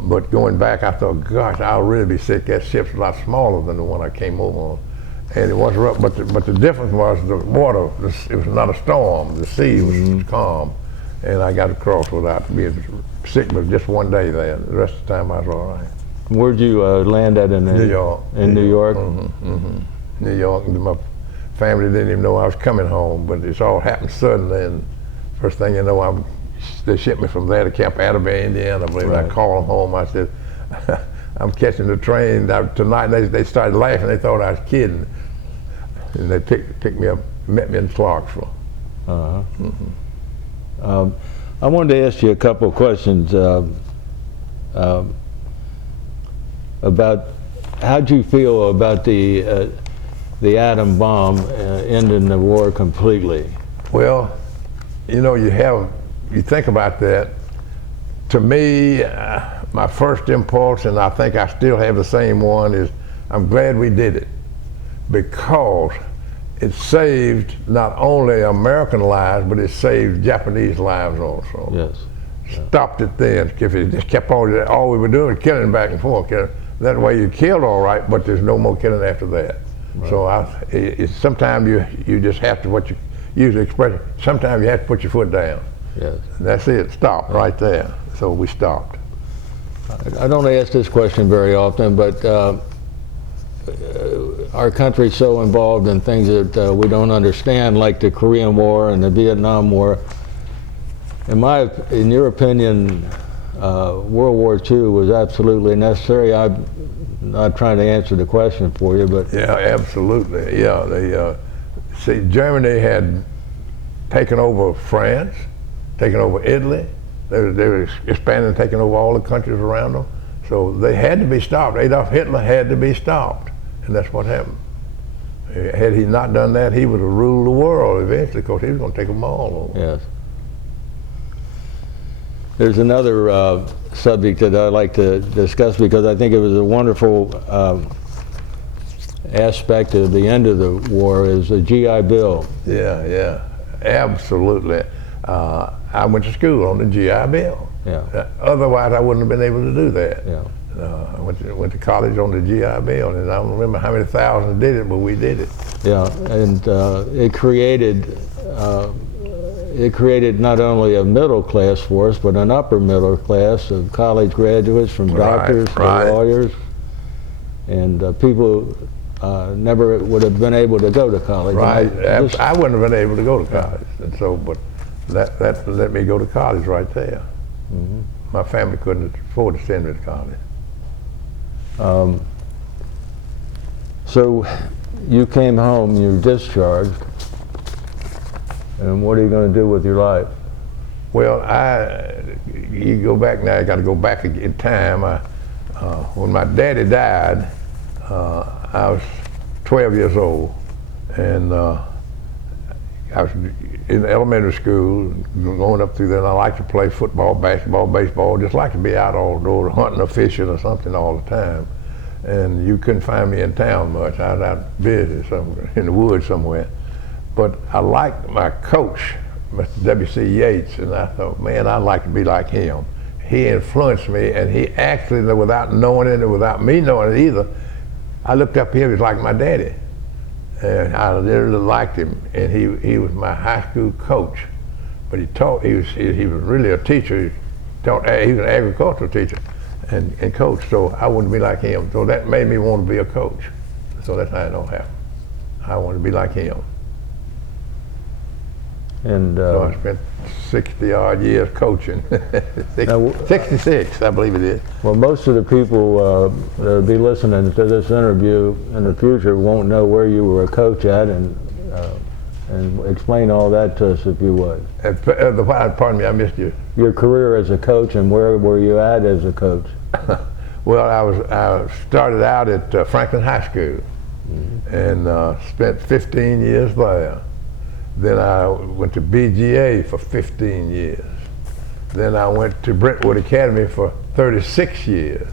But going back, I thought, gosh, I'll really be sick. That ship's a lot smaller than the one I came over on. And it was rough, but the difference was the water, it was not a storm. The sea was calm. and I got across without being sick, but just one day there. The rest of the time I was all right. Where'd you land at in New York. In New York? New York. And my family didn't even know I was coming home, but it's all happened suddenly, and first thing you know, they shipped me from there to Camp Atterbury, Indiana, I believe. Right. I called them home. I said, I'm catching the train tonight. They started laughing. They thought I was kidding. And they picked me up, met me in Clarksville. I wanted to ask you a couple of questions about how'd you feel about the atom bomb ending the war completely? Well, you know, you think about that. To me, my first impulse, and I think I still have the same one, is I'm glad we did it, because it saved not only American lives, but it saved Japanese lives also. Yes. Stopped it then. If it just kept on, all we were doing was killing back and forth. That way you killed all right, but there's no more killing after that. Right. So sometimes you just have to, what you use the expression, sometimes you have to put your foot down. Yes. And that's it, stop right there. So we stopped. I don't ask this question very often, but our country's so involved in things that we don't understand, like the Korean War and the Vietnam War. In your opinion, World War II was absolutely necessary? I'm not trying to answer the question for you, but yeah, absolutely. Yeah, see, Germany had taken over France, taken over Italy. They were expanding and taking over all the countries around them. So they had to be stopped. Adolf Hitler had to be stopped, and that's what happened. Had he not done that, he would have ruled the world eventually, because he was going to take them all over. Yes. There's another subject that I'd like to discuss, because I think it was a wonderful aspect of the end of the war, is the GI Bill. Yeah, absolutely. I went to school on the GI Bill. Yeah. Otherwise, I wouldn't have been able to do that. Yeah. I went to college on the GI Bill, and I don't remember how many thousands did it, but we did it. Yeah, and it created not only a middle class force, but an upper middle class of college graduates, from doctors to lawyers, and people never would have been able to go to college. Right, I wouldn't have been able to go to college, and so, but that let me go to college right there. Mm-hmm. My family couldn't afford to send me to college. So you came home, you were discharged, and what are you going to do with your life? Well, you go back now, I got to go back in time. When my daddy died, I was 12 years old, and I was in elementary school, going up through there, and I liked to play football, basketball, baseball, just like to be out all doors, hunting or fishing or something all the time. And you couldn't find me in town much. I was out busy somewhere, in the woods somewhere. But I liked my coach, Mr. W.C. Yates, and I thought, man, I'd like to be like him. He influenced me, and he actually, without knowing it, or without me knowing it either, I looked up here, he was like my daddy. And I literally liked him, and he was my high school coach. But he was really a teacher. He was an agricultural teacher and coach, so I wanted to be like him. So that made me want to be a coach. So that's how it all happened. I wanted to be like him. And so I spent 60-odd years coaching. 66, I believe it is. Well, most of the people that will be listening to this interview in the future won't know where you were a coach at, and explain all that to us, if you would. Pardon me, I missed you. Your career as a coach, and where were you at as a coach? Well, I started out at Franklin High School, and spent 15 years there. Then I went to BGA for 15 years. Then I went to Brentwood Academy for 36 years.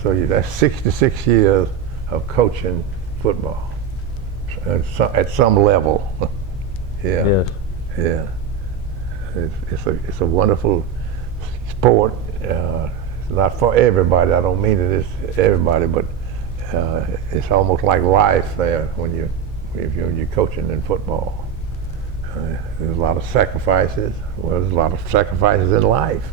So that's 66 years of coaching football at some level. Yeah. Yes. Yeah. It's a wonderful sport. It's not for everybody. I don't mean it is everybody, but it's almost like life there when you're coaching in football. There's a lot of sacrifices. Well, there's a lot of sacrifices in life.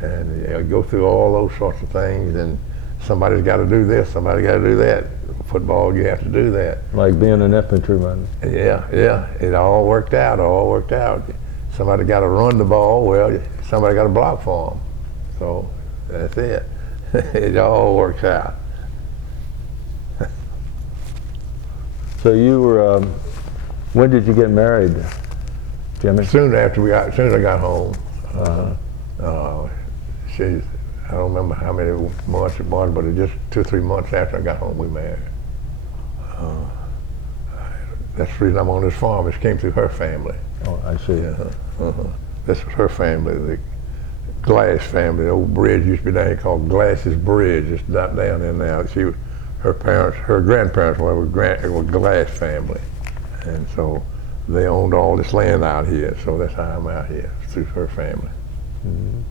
And you go through all those sorts of things, and somebody's got to do this, somebody's got to do that. Football, you have to do that. Like being an infantryman. Yeah, it all worked out. Somebody got to run the ball, well, somebody got to block for them. So that's it. It all works out. So you were, when did you get married, Jimmy? Soon as I got home. I don't remember how many months it was, but it just 2 or 3 months after I got home, we married. That's the reason I'm on this farm. This came through her family. Oh, I see. This was her family, the Glass family. The old bridge used to be down here called Glass's Bridge. It's not down there now. Her grandparents were Glass family, and so they owned all this land out here. So that's how I'm out here, through her family. Mm-hmm.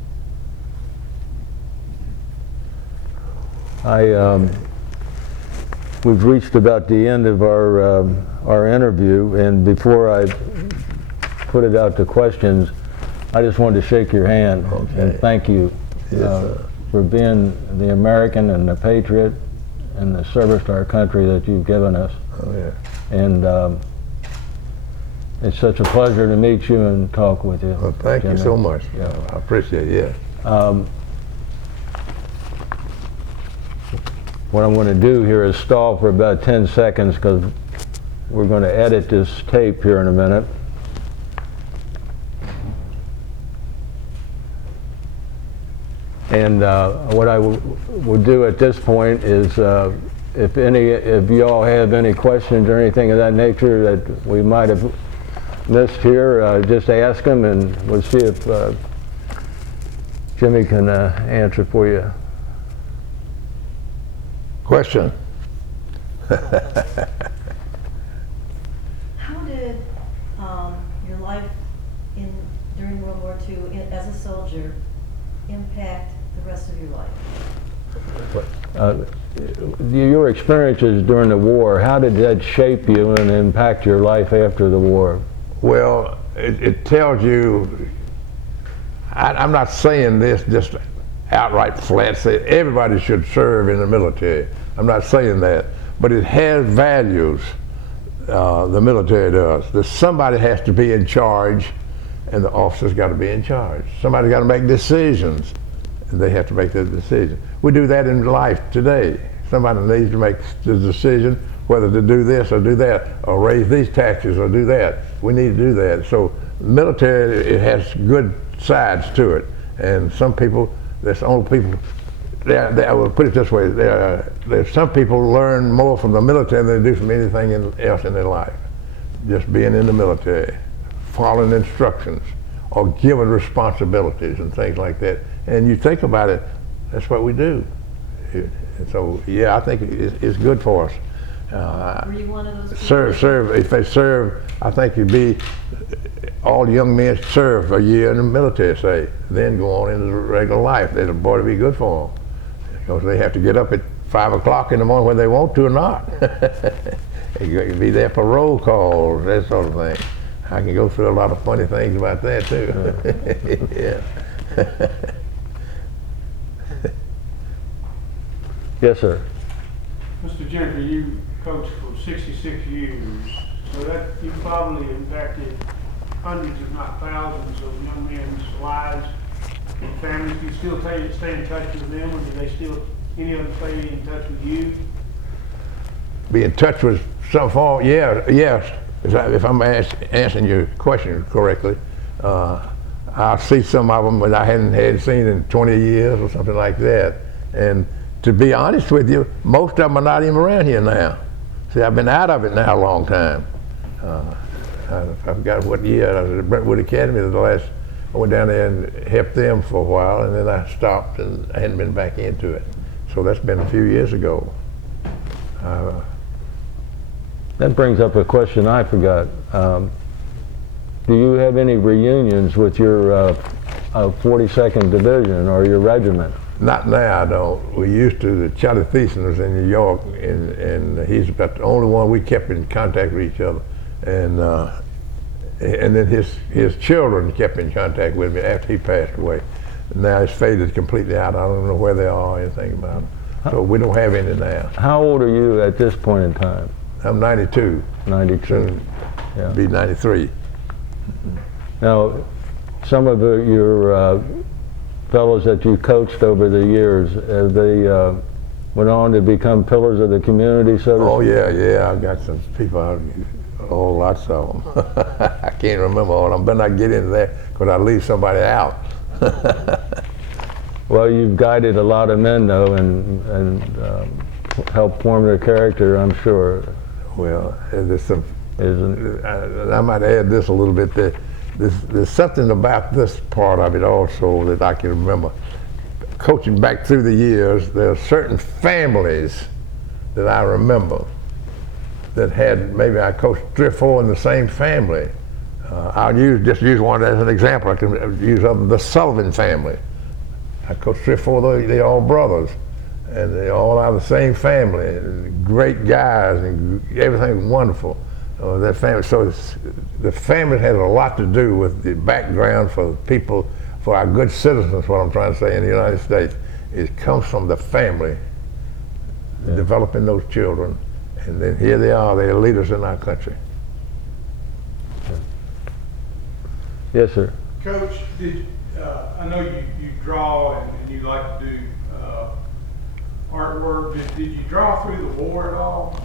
We've reached about the end of our interview, and before I put it out to questions, I just wanted to shake your hand and thank you for being the American and the patriot and the service to our country that you've given us. Oh, yeah. And it's such a pleasure to meet you and talk with you. Well, thank you so much. Yeah. I appreciate it. What I'm going to do here is stall for about 10 seconds because we're going to edit this tape here in a minute. And what I will do at this point is if you all have any questions or anything of that nature that we might have missed here, just ask them and we'll see if Jimmy can answer for you. Question? How did your life during World War II as a soldier impact the rest of your life? Your experiences during the war, how did that shape you and impact your life after the war? Well, it tells you, I'm not saying this just outright flat, say everybody should serve in the military. I'm not saying that, but it has values, the military does. That somebody has to be in charge, and the officers got to be in charge. Somebody's got to make decisions, and they have to make the decision. We do that in life today. Somebody needs to make the decision whether to do this or do that, or raise these taxes or do that. We need to do that. So military, it has good sides to it, and some people, there's only people, I will put it this way, there's some people learn more from the military than they do from anything else in their life. Just being in the military, following instructions, or given responsibilities and things like that. And you think about it, that's what we do. And so, yeah, I think it's good for us. Were you one of those people? Serve, if they serve, I think you'd be, all young men serve a year in the military, say, then go on into regular life. That'll boy to be good for them. Because they have to get up at 5 o'clock in the morning whether they want to or not. They can be there for roll calls, that sort of thing. I can go through a lot of funny things about that too. Yeah. Yes, sir. Mr. Gentry, you coached for 66 years, so that you probably impacted hundreds, if not thousands, of young men's lives and families. Do you still stay in touch with them, or do they still, any of them stay in touch with you? Be in touch with some form, yes. If I'm answering your question correctly, I'll see some of them that I hadn't seen in 20 years or something like that. And to be honest with you, most of them are not even around here now. See, I've been out of it now a long time. I forgot what year. I was at Brentwood Academy I went down there and helped them for a while, and then I stopped and I hadn't been back into it. So that's been a few years ago. That brings up a question I forgot. Do you have any reunions with your 42nd Division or your regiment? Not now, I don't. We used to. Charlie Thiessen was in New York, and he's about the only one we kept in contact with each other. And and then his children kept in contact with me after he passed away. Now it's faded completely out. I don't know where they are or anything about them. So we don't have any now. How old are you at this point in time? I'm 92. 92. Soon Yeah. be 93. Now, some of your fellows that you coached over the years, have they went on to become pillars of the community, so to Oh speak? yeah. I've got some people out, lots of them. I can't remember all of them. Better not get into that because I leave somebody out. Well, you've guided a lot of men, though, and helped form their character, I'm sure. Well, there's some. Isn't I might add this a little bit. There's something about this part of it also that I can remember. Coaching back through the years, there are certain families that I remember that had, maybe I coached 3 or 4 in the same family. I'll just use one as an example. I can use the Sullivan family. I coached 3 or 4 of those, they're all brothers, and they all out of the same family. Great guys, and everything wonderful. That family, so the family has a lot to do with the background for people, for our good citizens. What I'm trying to say in the United States, it comes from the family, developing those children, and then here they are. They are leaders in our country. Yes, sir. Coach, I know you draw and you like to do artwork. Did you draw through the war at all?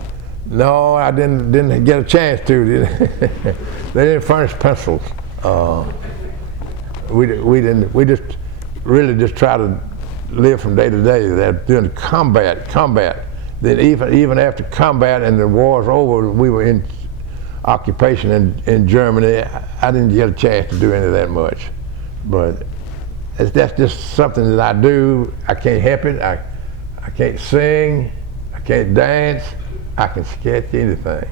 No, I didn't get a chance to. They didn't furnish pencils. We didn't. We just really just try to live from day to day. They're doing combat. Then even after combat and the war's over, we were in occupation in Germany. I didn't get a chance to do any of that much, but that's just something that I do. I can't help it. I can't sing. I can't dance. I can sketch anything,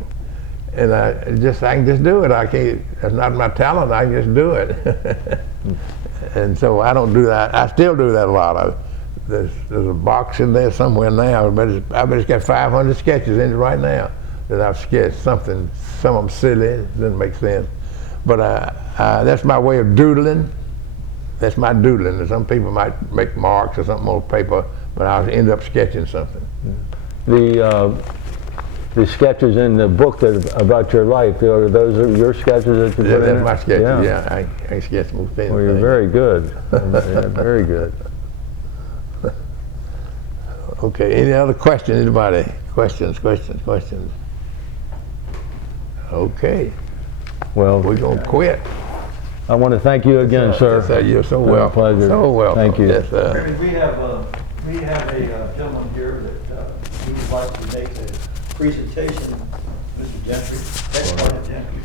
and I can just do it. I can't. That's not my talent. I can just do it. And so I don't do that. I still do that a lot. There's a box in there somewhere now. I bet it's got 500 sketches in it right now that I've sketched. Something, some of them silly, doesn't make sense. But that's my way of doodling. That's my doodling. And some people might make marks or something on paper, but I'll end up sketching something. The sketches in the book about your life, those are your sketches that you Yeah, put in that's it? my sketches. Yeah, I sketch most anything. Well, you're very good. Yeah, very good. Okay, any other questions, anybody? Questions? Okay, Well, we're gonna quit. I want to thank you again, sir. Yes, sir, you're so Been a welcome. pleasure. So welcome. Thank you. Yes, sir. Chairman, we have a gentleman here that he would like to make a presentation, Mr. Gentry, ex-Sergeant Gentry.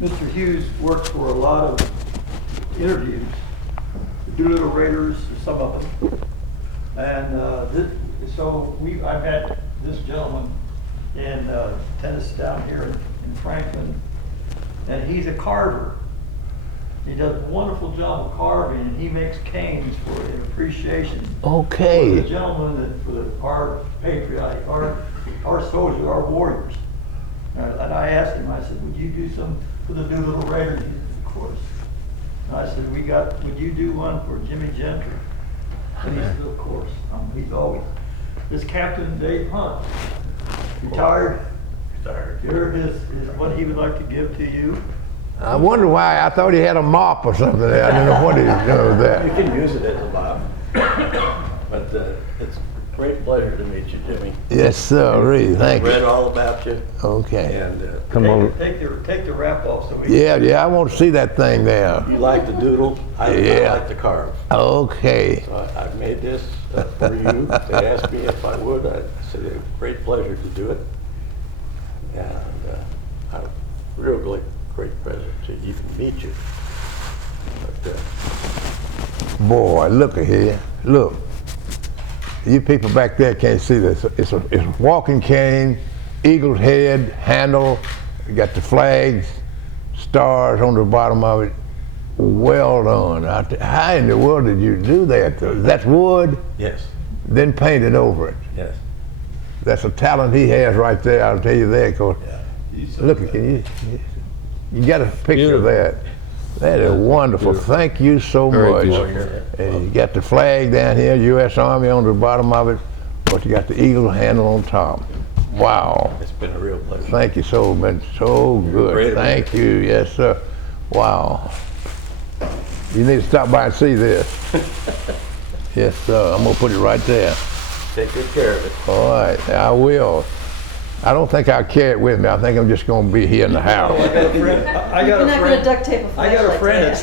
Mr. Hughes works for a lot of interviews, the Doolittle Raiders, some of them. And I met this gentleman in Tennessee, down here in Franklin, and he's a carver. He does a wonderful job of carving, and he makes canes for an appreciation Okay. for the gentlemen, for our patriotic, our soldiers, our warriors. And I asked him, I said, would you do some for the Doolittle Raiders? He said, of course. And I said, would you do one for Jimmy Gentry? And he said, of course. He's always. This Captain Dave Hunt, retired. Here is what he would like to give to you. I wonder why. I thought he had a mop or something there. I don't know what he was doing with that. You can use it as a mop. But it's a great pleasure to meet you, Jimmy. Yes, sir. Really, thank Read you. all about you, Okay. and Come over. Take the wrap off so we can. Yeah, I want to see that thing there. you like to doodle. I Yeah. like to carve. Okay. So I made this for you. They asked me if I would. I said, a great pleasure to do it. And a real great pleasure to even meet you. But, Boy, look at here. Look. You people back there can't see this. It's a walking cane, eagle's head, handle. You got the flags, stars on the bottom of it. Well done. How in the world did you do that? That's wood, yes, then painted over it. yes. that's a talent he has right there. I'll tell you that. 'Cause look, you got a picture of that. That is wonderful. Thank you so Very much. beautiful. And you got the flag down here, U.S. Army on the bottom of it, but you got the eagle handle on top. Wow. It's been a real pleasure. Thank you so much. So good. great about Thank you. Yes, sir. Wow. You need to stop by and see this. Yes, sir. I'm going to put it right there. Take good care of it. All right. I will. I don't think I'll carry it with me. I think I'm just going to be here in the house. I got a friend. You're not gonna duct tape a I got a flashlight friend to that's that.